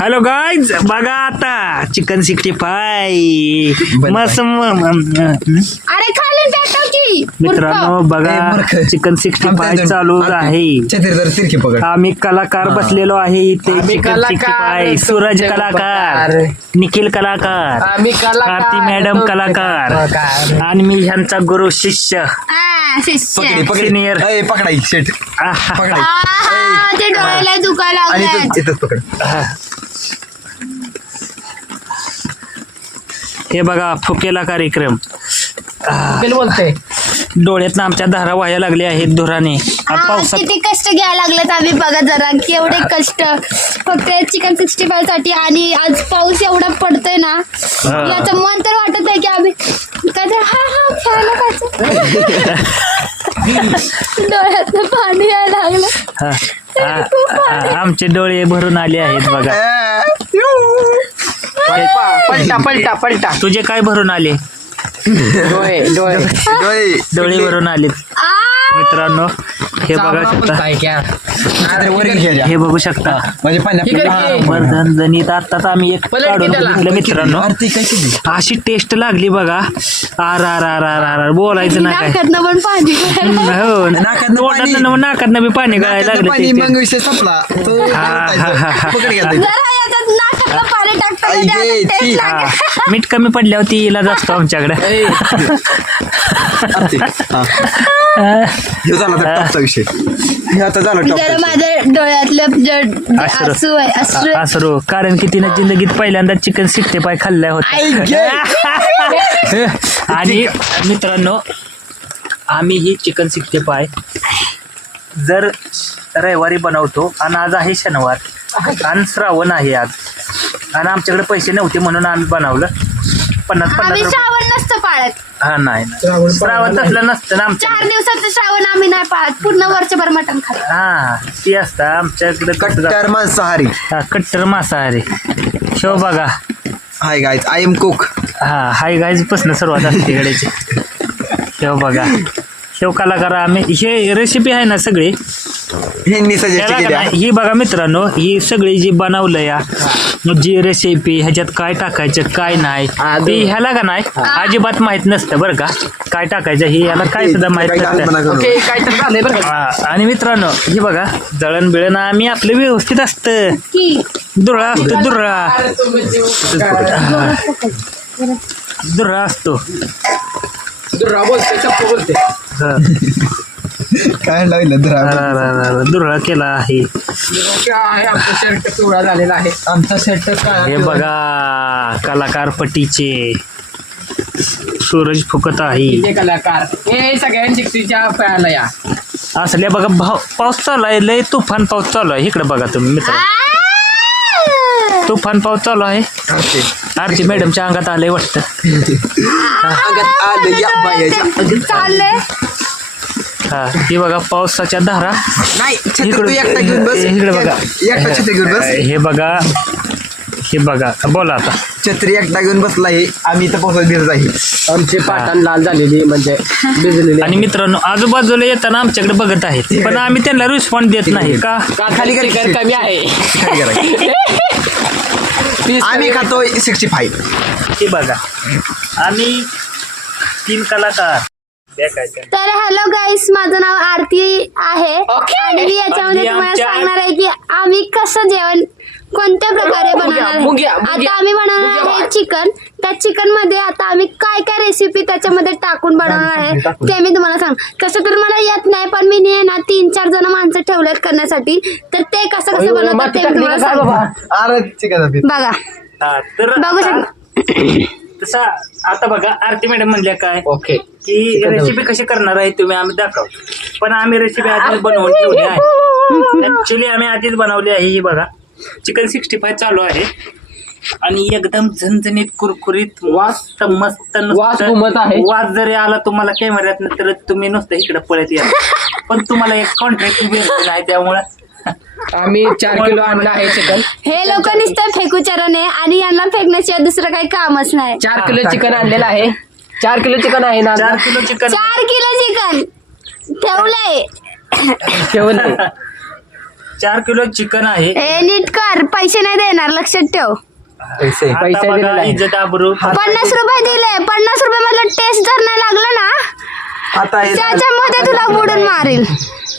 Hello guys, बघा आता chicken 65 मस्त अरे खाली टाकव की मित्रांनो. बघा चिकन 65 चालू आहे. आम्ही कलाकार बसलेलो आहे इथे. चिकन 65 सूरज कलाकार, निखिल कलाकार, आरती मॅडम कलाकार आणि मी ह्यांचा गुरु शिष्य सिनियर. पकडाई शेट ते डोळ्याला दुखायला लागलं. हे बघा फुकेला कार्यक्रम. बोलते डोळ्यात आमच्या धारा व्हायला लागल्या आहेत धुराने. पावसात किती कष्ट घ्यायला लागलेत आम्ही बघा जरा केवढे कष्ट फक्त चिकन 65 साठी. आणि आज पाऊस एवढा पडतोय ना याचं मन तर वाटत आहे की आम्ही काय डोळ्यात पाणी यायला लागलं. आमचे डोळे भरून आले आहेत बघा. पलटा पलटा पलटा. तुझे काय भरून आले? डोळे डोळे डोळे भरून आले मित्रांनो. हे बघा शकता, हे बघू शकता झणझणीत. आताच आम्ही एक काढून बघितलं मित्रांनो. अशी टेस्ट लागली बघा. आर आर आर आर आर बोलायचं नाही काय. पण पाणी हो नाकातनं बी पाणी गळायला लागलं. मग विषय संपला. पाणी टाकतो. मीठ कमी पडल्यावर ती इलाज असतो आमच्याकडे. विषय आता झाला जरा माझ्या डोळ्यातलं असरो कारण की तिने जिंदगीत पहिल्यांदा चिकन 65 खाल्ल्या होत्या. आणि मित्रांनो आम्ही ही चिकन 65 जर रविवारी बनवतो आणि आज आहे शनिवार आणि श्रावण आहे आज आणि आमच्याकडे पैसे नव्हते म्हणून आम्ही बनवलं. 50-50 श्रावण नसतं पाळत. हा नाही श्रावण तसलं नसतं ना आमच्या. 4 दिवसाचं श्रावण आम्ही नाही पाळत. पूर्ण वर्षभर मटण खातो. हा ती असतं आमच्याकडे. कट्टर मांसाहारी. कट्टर मांसाहारी. शो बघा. Hi guys, I am cook. हा हाय गाईज पासून सुरुवात असते गड्याची. शेव बघा. शेव कलाकार आम्ही. हे रेसिपी आहे ना सगळी ही बघा मित्रांनो. ही सगळी जी बनवलं या जी रेसिपी ह्याच्यात काय टाकायचं काय नाही ती ह्याला का नाही अजिबात माहित नसतं बरं का. काय टाकायचं हे याला काय सुद्धा माहित नसतं. आणि मित्रांनो ही बघा जळण बिळण आम्ही आपलं व्यवस्थित असतं. दुर्ळा असतो दुर्ळा असतो. काय लावलं दुर्ळा केला आहे. आमचा शर्ट पिवळा झालेला आहे. आमचा शर्ट हे बघा कलाकार पट्टीचे सूरज फुकत आहे. कलाकार हे सगळ्यांच्या फळाला या असल्या बघा. पाऊस चालू आहे. लय तुफान पाऊस चालू आहे. इकडे बघा तुम्ही मित्र. तुफान पाऊस चालू आहे. आरती मॅडमच्या अंगात आलंय वाटतं. हा ही बघा पावसाच्या धारा. इकडे बघा. हे बघा हे बघा. बोला आता. छत्री एकटा घेऊन बसला आहे. आम्ही इथं पावसात भिजत आहे. आमची पाटण लाल झालेली म्हणजे भिजलेली. आणि मित्रांनो आजूबाजूला येताना आमच्याकडे बघत आहेत पण आम्ही त्यांना रिस्पॉन्स देत नाही का. खाली कमी आहे. आम्ही खातो 65. हे बघा आम्ही 3 कलाकार. तर हॅलो गाईस, माझं नाव आरती आहे आणि मी याच्यामध्ये तुम्हाला सांगणार आहे की आम्ही कसं जेवण कोणत्या प्रकारे बनवणार आहे. आता आम्ही बनवणार आहे चिकन. त्या चिकन मध्ये आता आम्ही काय काय रेसिपी त्याच्यामध्ये टाकून बनवणार आहे ते मी तुम्हाला सांग. तसं तर मला येत नाही पण मी ना 3-4 जण माणसं ठेवलेत करण्यासाठी. तर ते कसं बनवतात ते मी तुम्हाला सांग. बघा बघू शकता. तसा आता बघा आरती मॅडम म्हणल्या काय ओके की रेसिपी कशी करणार आहे तुम्ही आम्ही दाखवतो. पण आम्ही रेसिपी आधीच बनवून ठेवली आहे. ऍक्च्युली आम्ही आधीच बनवली आहे. ही बघा चिकन 65 चालू आहे आणि एकदम झणझणीत कुरकुरीत वास मस्त वास जरी आला तुम्हाला कॅमेऱ्यात तर तुम्ही नुसतं इकडे पळत या. पण तुम्हाला एक कॉन्ट्रॅक्ट भेटलेला आहे त्यामुळे आम्ही 4 किलो आणलं आहे चिकन. हे लोक नुसतं फेकूचरण आहे आणि यांना फेकण्याशिवाय दुसरं काही कामच नाही. 4 किलो चिकन आणलेलं आहे. 4 किलो चिकन आहे ना. 4 किलो चिकन. 4 किलो चिकन ठेवलंय. 4 किलो चिकन आहे. ए नीट कर, पैसे नाही देणार, लक्षात ठेव. पैसे आता पैसे बघा, दिलेले आहे. इज्जत आबरू 50 रुपये दिले, 50 रुपये मधलं टेस्ट जर नाही लागलं ना आता हे त्याच्यामध्ये तुला बुडून मारील.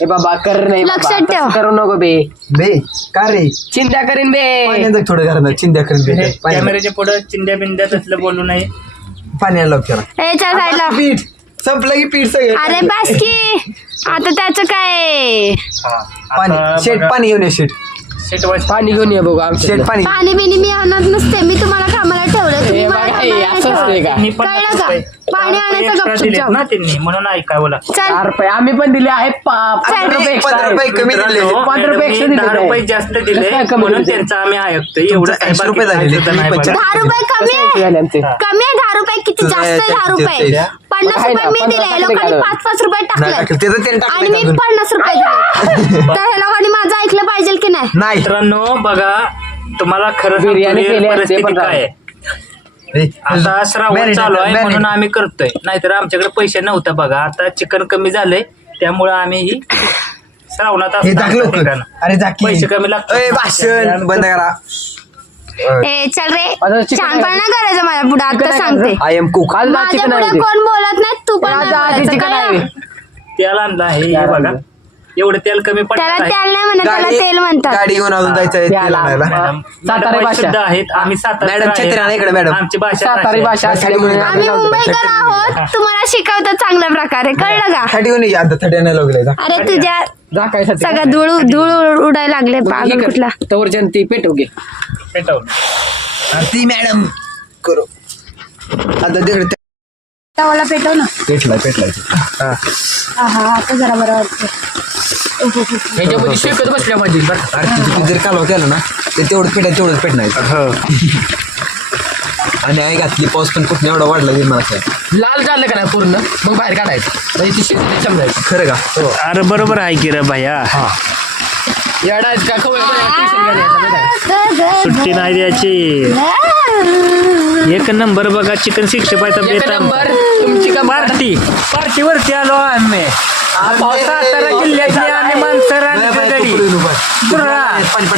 ए बाबा कर नाही बाबा, लक्षात ठेव. तसं करू नको बे. बे का रे चिंता करीन बे. पाण्याचं थोडं घरात चिंध्या करून दे. कॅमेऱ्याच्या पुढे चिंध्या बिंद्या तसलं बोलू नये. पाण्याला लाव त्याला. ए चल साईडला. पीठ संपलं की पीठ सगळं. अरे बस की, आता त्याचं काय. पाणी शेट पाणी घेऊन ये शेट. पाणी घेऊन ये बघू आमच्या शेट पाणी. पाणी बिनी मी आणत नसते, मी तुम्हाला कामाला ठेवलं, तुम्ही ए मला बघा, हे कामाला नाही असं असतंय ठेवलं. का? कळलं का? पाणी आणायचं गपचूप दिलेत जाऊ. ना त्यांनी, म्हणून ऐकावं लागतं. चल 4 रुपये आम्ही पण दिले आहेत 5 रुपये extra 15 रुपये आहेत. कमी दिले. मित्रांनो, 15 रुपये extra मॅडमनी दिले 10 रुपये आहे. जास्त दिले कसं काय कमी म्हणून दिले? त्यांचं आम्ही ऐकतो. एवढं तुमचं 80 रुपये झाले. बाकीचं नाही बघा. 10 रुपये कमी कसं आहे, झाले आमचे? कमी आहे 10 रुपये, किती तुझं जास्त आहे 10 रुपये. त्याचं- 50 आहे रुपये ना, मी 15 दिले, टाकले लोकांनी का? 5-5 रुपये नाही टाकले टाकलं त्याचं तेल आणि मी टाकलं. 50 रुपये दिले. तर हे लोकांनी माझं ऐकलं पाहिजे की नाही. नाही मित्रांनो बघा, तुम्हाला खरं सांगतो बिर्याणी रे, केली असते परिस्थिती पण काय आहे. आता श्रावण चालू आहे म्हणून आम्ही करतोय, नाहीतर आमच्याकडे पैसे नव्हता बघा. आता चिकन कमी झालंय त्यामुळे आम्ही ही श्रावणात हे असतो टाकलं आमच्या ठिकाणी. अरे जाकी पैसे कमी लागतात. भाषण बंद करा. ए चल रे, आता चिकन छानपण नाही करायचं माझ्या पुढे, आता चिकन सांगते. I am cook. काल माझ्या चिकन पुढे आहे कोण बोलत नाही, तू पण नाही बोलायचं, चिकन आहे कळलं? तेल आणलं आहे हे बघा, एवढं तेल कमी त्याला पडणार तेल नाही म्हणत, त्याला तेल म्हणतात. गाडी घेऊन अजून जायचं आहे तेल त्याला. आणायला. सातारी भाषा. शुद्ध आहेत आम्ही. मॅडम, छत्री आणा इकडे, मॅडम. आमची भाषा सातारी भाषा असल्यामुळे आम्ही मुंबईकर आहोत, तुम्हाला शिकवतो चांगल्या प्रकारे, कळलं का? थर्टी घेऊन ये आता. 30 आणायला लागले. अरे तुझ्या राखायसाठी सगळा धूळ धूळ उडायला लागले, पागल कुठला. तवर जनती पेटव घे. पेटवलं. ती मॅडम करू आता तिकडे तवाला पेटव ना. पेटलाय. हा आता जरा बरं वाटतं. ह्याच्यामध्ये शेकत बसल्या माझी बरं. अरे तुझं जर कालवा केला ना ते तेवढंच पेटणार. आणि आई घातली पाऊस पण कुठे एवढा वाढला ते मला काय. लाल झालं का नाही पूर्ण मग बाहेर काढायचं म्हणजे ती शेकत समजायचं. खरं का? अरे बरोबर आहे की रे भैया. येडायच का खवय ट्युशन घ्यायला सुट्टी नाही द्यायची. एक नंबर बघा, चिकन 65चा एक बेत नंबर तुमची का पार्टीवरती आलो आम्ही. सातारा जिल्ह्यातली आम्ही माणसं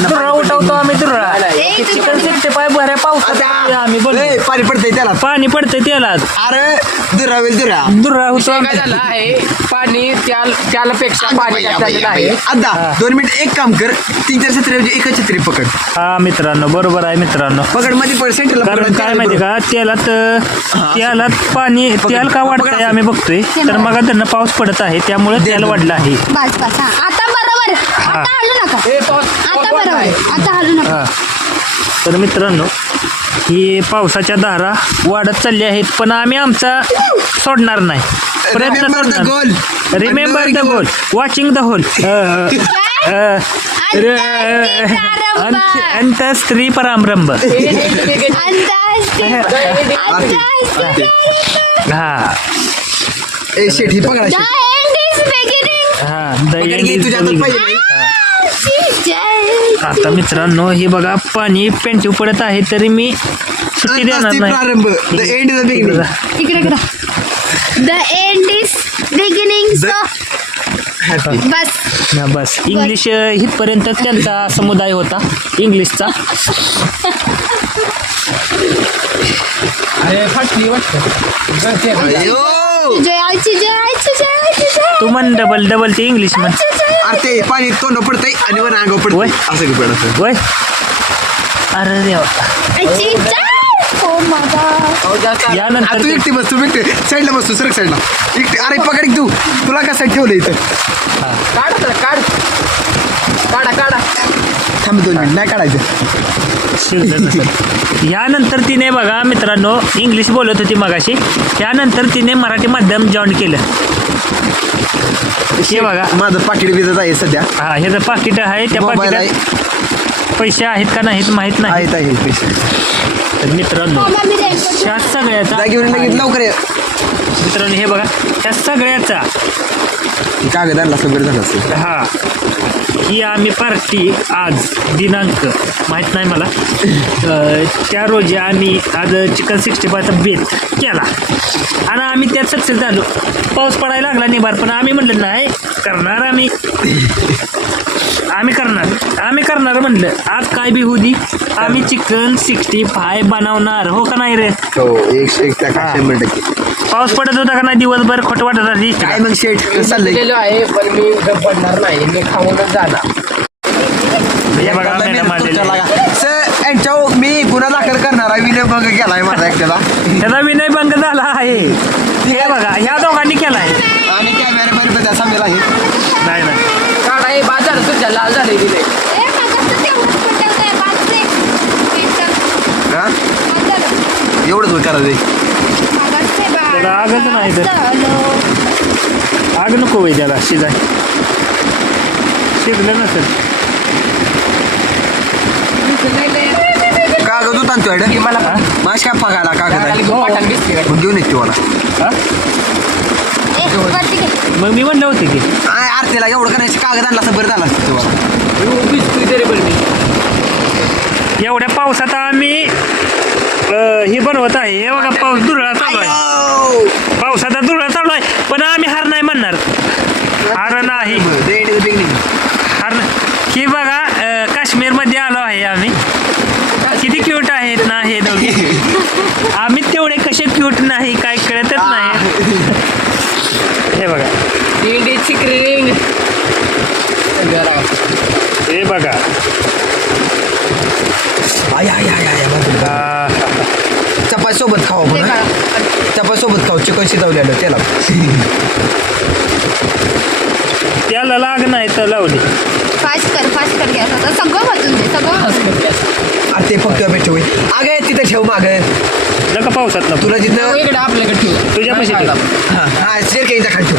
दुर्रा उठवतो आम्ही. दुर्रा चिकन 65 भऱ्या पावसात आम्ही बनवतो. पाणी पडतंय त्याला. पाणी पडतंय तेलात, अरे दुरा दुर्रा होतो काय झालं आहे पाणी त्यापेक्षा पाणी टाकलेलं आहे. आता 2 मिनिट एक काम कर. 3-4 छत्री एकच छत्री पकड. हा मित्रांनो, बरोबर आहे मित्रांनो. पकड मध्ये पर्सेंट. कारण काय माहिती का, तेलात पाणी तेल का वाढतंय आम्ही बघतोय. तर मग त्यांना पाऊस पडत आहे त्यामुळे तेल वाढलं आहे. बस बस, हा आता बरोबर, आता हलू नका, आता बरोबर, आता हलू नका. तर मित्रांनो, ही पावसाच्या धारा वाढत चालल्या आहेत, पण आम्ही आमचा सोडणार नाही, प्रयत्न Remember the सोडणार. goal. Remember the goal, watching the whole. अंत स्त्री परामरंभ. हा ए शेट ही पकडा. हा, the end is तुझ्या beginning. पहिले. आता मित्रांनो, हे बघा पाणी पेंटिव पडत आहे तरी मी सुट्टी देणार नाही. प्रारंभ. The end is the beginning. इकडे करा. The end is beginning. बस ना बस, इंग्लिश हितपर्यंत त्यांचा समुदाय होता इंग्लिशचा. अरे फाटली वाटतं. जयाची जयाची जयाची जय. तू म्हण डबल ते इंग्लिश म्हण. अरे ते पाणी तोंड पडतंय आणि वर अंगावर पडतंय. होय. असं की पडत. वय अरे देवा. जयाची जय. ओ माझा. यानंतर तू एकटी बस. तू एकटी साईडला बस. तू सरक साईडला एकटी. अरे पकड की तू. तुला कसं ठेवलं इथं. काढा थांब 2 मिनिट. नाही काढायचं. यानंतर तिने बघा मित्रांनो, इंग्लिश बोलत होती मगाशी, त्यानंतर तिने मराठी माध्यम जॉईन केलं. हे बघा, माझं पाकिट बिजत आहे सध्या. हा ह्याचं पाकिट आहे. त्या मोबाईल आहे. पाकिटात पैसे आहेत का नाहीत माहित नाही. आहे पैसे. तर मित्रांनो, ह्या सगळ्याचा जागेवर लगेच लवकर ये. मित्रांनो हे बघा, ह्या सगळ्याचा कागद आणला असं बरं झालं असतं. हा ही आम्ही पार्टी आज दिनांक माहीत नाही मला त्या रोजी आम्ही आज चिकन 65चा बेत केला आणि आम्ही त्यात सक्सेस झालो. पाऊस पडायला लागला निबार पण आम्ही म्हणलं नाही करणार आम्ही करणार म्हणलं. आज काय बी होती आम्ही चिकन 65 बनवणार हो का नाही रे. हो 100%. पाऊस पडत होता का नाही दिवसभर खोटं वाटत आली काय मग शेट कसं चाललंय. गेलो आहे पण मी उद्या पडणार नाही मी खाऊनच जाणार. हे बघा मॅडम आलेले. सर यांच्या मी गुन्हा दाखल करणार आहे. विनय भंग केलाय माझा एकट्याला. त्याचा विनयभंग झाला आहे. हे बघा ह्या दोघांनी केलाय. आणि कॅमेरा पण त्याचा मेला आहे. नाही काढा हे बाद झालं तुझ्या लाल झाले गेले. हा एवढंच करायचं. त्याला आगच नाही तर आग नको होई त्याला शिजाय शिजलं नसेल. कागद होता ना तुझ्याकडे मला माझ काय पगायला कागद आहे. वाटायला दिसते मग घेऊन येते मला. हा? मग मी म्हणलं होते की आरतीला एवढं करायचं कागद आणला असं बरं झालं असतं तुम्हाला. तरी पण मी एवढ्या पावसात आम्ही हे बनवत आहे. हे बघा पाऊस दुरळा चालू आहे. पावसाचा दुरळा चालू आहे पण आम्ही हार नाही म्हणणार. हार नाही हार ही बघा काश्मीरमध्ये आलो आहे आम्ही. किती क्यूट आहेत ना हे दोघे. आम्ही तेवढे कसे क्यूट नाही काय कळतच नाही. हे बघा इंडीची क्रीम हे बघा चपाती सोबत खाऊ आपण. चपाती सोबत खाऊ चिकन शिजवलेलं त्याला. त्याला लाग नाही तर लावली. फास्ट कर घ्या सगळं वाचून दे सगळं. अरे ते फक्त भेट होईल. अगं तिथं ठेव माग नका पावसात ना तुला जिथं इकडे आपल्याकडे ठेवू तुझ्या पैसे हा शेर केचा खाली ठेव.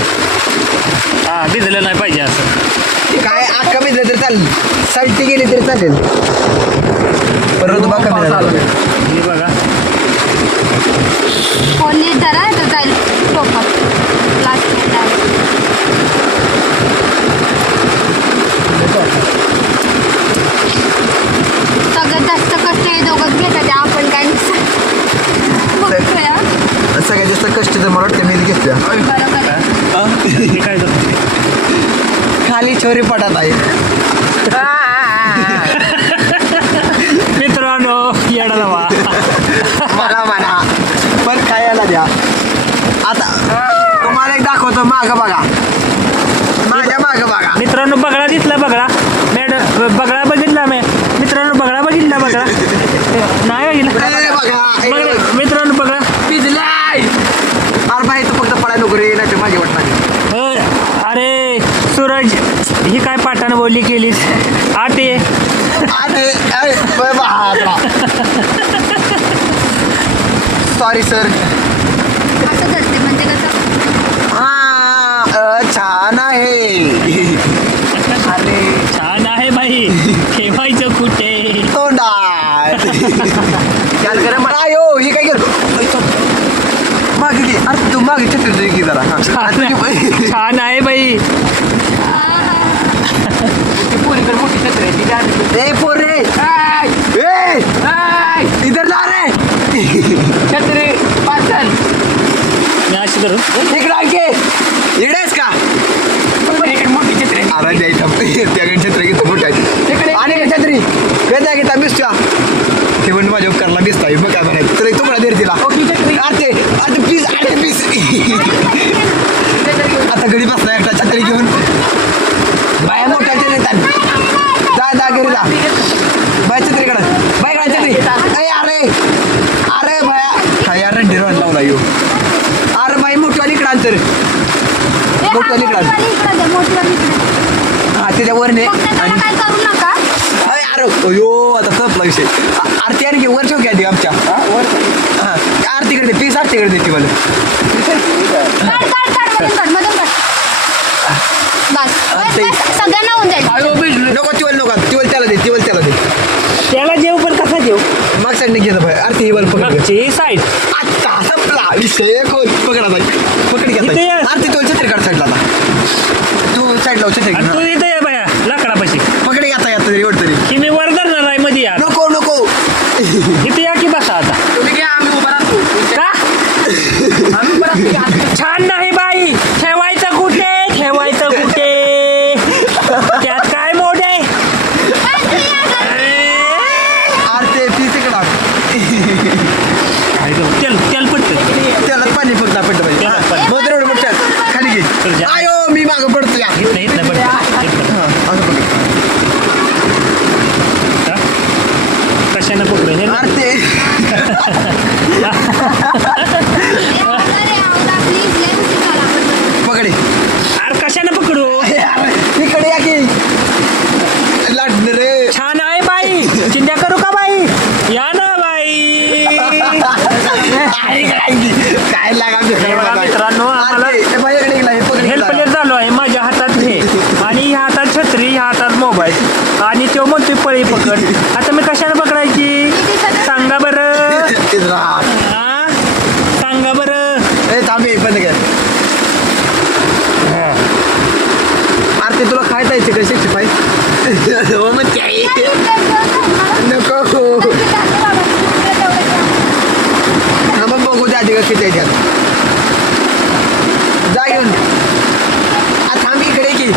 हा भिजलं नाही पाहिजे असं. काय आग कमी झालं तरी चालेल. साईडची गेली तरी चालेल. परत बा कमी झालं. हे बघा कोणी जरा जाईल टोपात लास्ट सगळ्यात जास्त कष्ट हे दोघं घेतात. आपण काय बघूया. सगळ्यात जास्त कष्ट तर मला वाटतं मी घेतल्या. बरोबर आहे. हे काय झालं? खाली छोरी पडत आहे. मित्रांनो येडा जावा. मला म्हणा पण खायला द्या. आता तुम्हाला एक दाखवतो मागं बघा. माझ्या मागं बघा. मित्रांनो बगळा दिसला बगळा मॅडम बगळा बघितला मित्रांनो बगळा बघितला बगळा नाही ए बघा. मित्रांनो बगळा भिजलाय. अरे बाई तू फक्त पडाय नको रे नाही माझी वाटणार. अरे सूरज ही काय पाठानं बोलली केलीस आते. Sorry sir. असंच असते म्हणजे कसं हा छान आहे. अरे छान आहे बाई ठेवायचं कुठे तोंडात. चाल करा मला यो हे काय केलं मागे घे. अरे तू मागे छत्री घे जरा. छान आहे बाई. पोरीकडे मोठी छत्री आहे, ती द्या. ए पोर रे आय, ए आय, इधर ला रे. छत्री पार्सल. मी अशी करू इकडे आणखी इकडेच का. इकडे मोठी छत्री आहे. अरे द्यायचं त्याकडे छत्री घेतो मोठा तिकडे. आणि छत्री वेदा घेता बिसत्या ते म्हणून माझ्या उपकारला बिसता मग काय म्हणायचं तर तुम्हाला देर तिला. ओके छत्री. अरे अरे प्लीज अरे प्लीज. आता घरी बसला एकटा छत्री घेऊन बाया मोठा जा घरी जा. बाय छत्रीकडे बायकडे छत्री. अरे अरे बाया हा यार रंडीर लावला येऊ. अरे बाई मोठीवाली इकडं अंतर मोठीवाली इकडं हा त्याच्यावर ने आणि काय करू नका. अरे यो आता संपला विषय. आरती आणि वर ठेव घ्या आमच्या हा आरतीकडे पीस आरतीकडे देते मला. मधून काढ. बस सगळ्यांना होऊन जाईल. आयो भिजलो. नको तिवल नको तिवल त्याला दे त्याला जेव पण कसा जेव मग साईडने घेतो भाई. आरती ही पकड मागची साईड आता संपला विषय कोण पकडा बाई पकड इथे घ्या ये. आरती तो छत्री काढ साईडला आता. जाऊ छत्री आणि तू इथे ये बाया लाकडापाशी पकडे येता येता तरी ओढ तरी की मी वर धरणार आहे मध्ये या नको नको इथे या की बसा आता तुम्ही घ्या आम्ही उभा राहतो का आम्ही उभा राहतो छान नाही बाई ठेवायचं कुठे त्यात काय मोड आहे अरे ते पीस इकडं तेल पडतं त्याला पाणी फक्त पडलं पाहिजे मग एवढं मोठ्या खाली घे आयो मी मागं पडतो या इथं पडतं असं पकड कशाने पकडू हे अरे ते पकडे अरे कशाने पकडू इकडे या की लाटलं रे छान आहे बाई चिंध्या करू का बाई या ना बाई काय लागा हे बघा मित्रांनो आम्हाला हेल्पलेस झालो आहे माझ्या हातात हे आणि ह्या हातात छत्री ह्या हातात मोबाईल आणि तो म्हणतोय पळी पकड आता मी कशाने पकडायची सांगा बरं हा? सांगा बरं थांबे बंद कर अरे ते तुला खायला यायचे का 65 हो मग नको हा मग बघू द्या आधी का किती आहे त्यात जा घेऊन थांब इकडे की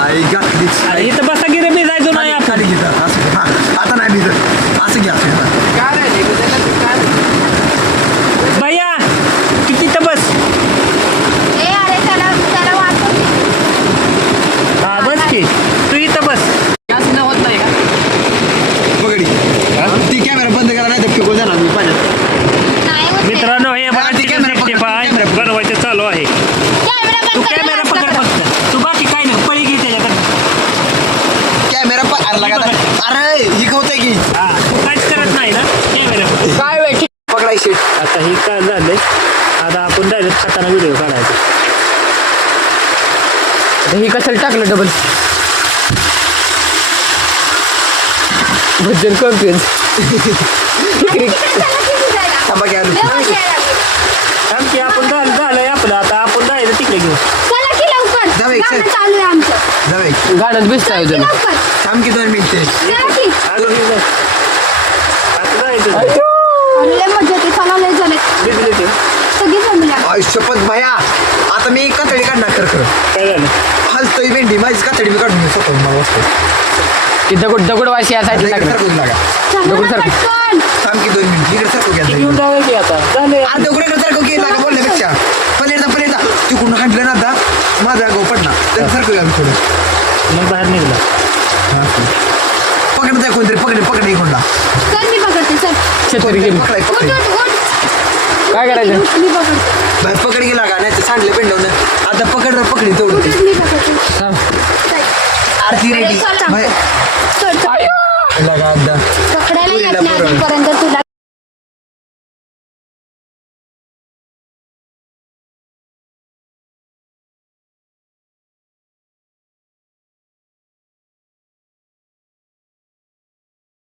आई का अरे इथं बसा गिरे मी जायचो नाही आपण खाली घेता असं हा आता नाही भिजत असं घ्या काय राहिले काय भैया किती तर बस हा बस की तू इथं बस जास्त न होत नाही का पगडी ती कॅमेरा बंद करा नाही तर फिकून जाणार मी पाण्यात मित्रांनो हे बघा ती कॅमेरा पकड, कॅमेरा पकड. बनवायचं चालू आहे तू कॅमेरा पकड फक्त तू बाकी काय नाही पळी घे त्याच्याकडे कॅमेरा अरे लागा अरे ही होतंय की हा तू काहीच करत नाही ना कॅमेरा काय वेळ पकडायची आता हे काय झालंय आता आपण डायरेक्ट खाताना व्हिडिओ काढायचा ही कशाला टाकलं डबल भजन कॉन्फरन्स थांबा घ्या थांब की आपण झालंय आपलं आता आपण जायचं तिकडे घेऊ जाऊ एक सेट. चालू आहे आमचं जाऊ गाण्यात बेस्ट आहे जण लवकर थांब की 2 मिनिटे चला की. आता जायचं अरे मजा येते चला लय झाले भिजले ते सगळी जमल्या शपथ भया आता मी कातडी काढणार खरं खरं काय झालं हलतोय भेंडी माझी कातडी मी काढून स्वतः मला वाटतं ती दगड वाशी यासाठी इकडे टाकलं सरकून लागा दगड सारखी. थांब की 2 मिनिट इकडे सरकू घ्या घेऊन जावं आता झाले अरे दगडीकडे सरकू घे लागा बोलण्यापेक्षा पनीरचा तिकडून हांडलं ना आता माझा गाव पडला तर सरकू घ्या थोडं मग बाहेर निघला पकडताय कोणतरी पकडे इकडला चल मी पकडते चल छत्री गेली उठ उठ उठ काय करायचं उठ, मी पकडते बाहेर पकड गेला का नाही तर सांडले पेंडवलं आता पकडी तेवढं उठ, मी पकडते थांब. चल. आरती रेडी चल, चल. बाहेर चल, चल. लागा एकदा पकडायला येत तुरीला नाही बरोबर. अजूनपर्यंत